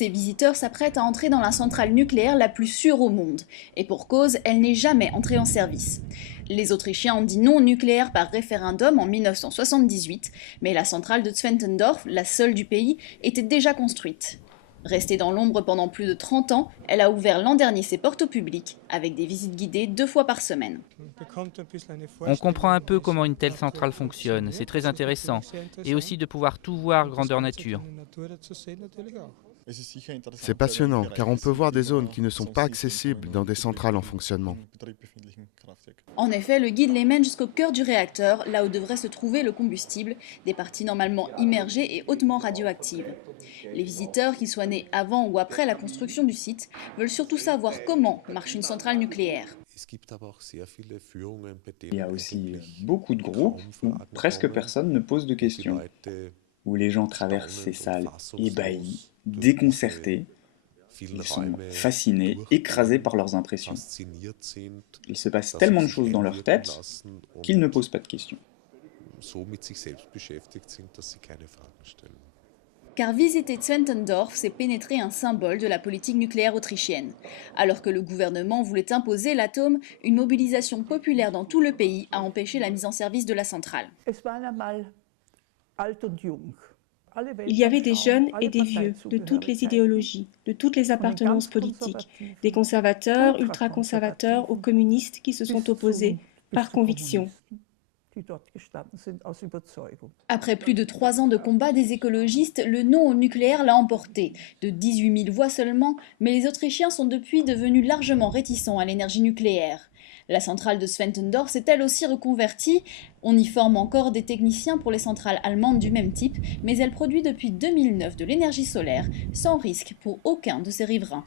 Ces visiteurs s'apprêtent à entrer dans la centrale nucléaire la plus sûre au monde. Et pour cause, elle n'est jamais entrée en service. Les Autrichiens ont dit non au nucléaire par référendum en 1978, mais la centrale de Zwentendorf, la seule du pays, était déjà construite. Restée dans l'ombre pendant plus de 30 ans, elle a ouvert l'an dernier ses portes au public, avec des visites guidées 2 fois par semaine. On comprend un peu comment une telle centrale fonctionne, c'est très intéressant. Et aussi de pouvoir tout voir grandeur nature. C'est passionnant car on peut voir des zones qui ne sont pas accessibles dans des centrales en fonctionnement. En effet, le guide les mène jusqu'au cœur du réacteur, là où devrait se trouver le combustible, des parties normalement immergées et hautement radioactives. Les visiteurs, qu'ils soient nés avant ou après la construction du site, veulent surtout savoir comment marche une centrale nucléaire. Il y a aussi beaucoup de groupes où presque personne ne pose de questions, où les gens traversent ces salles ébahis, déconcertés. Ils sont fascinés, écrasés par leurs impressions. Il se passe tellement de choses dans leur tête qu'ils ne posent pas de questions. Car visiter Zwentendorf, c'est pénétrer un symbole de la politique nucléaire autrichienne. Alors que le gouvernement voulait imposer l'atome, une mobilisation populaire dans tout le pays a empêché la mise en service de la centrale. Il y avait des jeunes et des vieux, de toutes les idéologies, de toutes les appartenances politiques, des conservateurs, ultra-conservateurs aux communistes qui se sont opposés par conviction. Après plus de 3 ans de combat des écologistes, le non au nucléaire l'a emporté. De 18 000 voix seulement, mais les Autrichiens sont depuis devenus largement réticents à l'énergie nucléaire. La centrale de Zwentendorf s'est elle aussi reconvertie. On y forme encore des techniciens pour les centrales allemandes du même type, mais elle produit depuis 2009 de l'énergie solaire, sans risque pour aucun de ses riverains.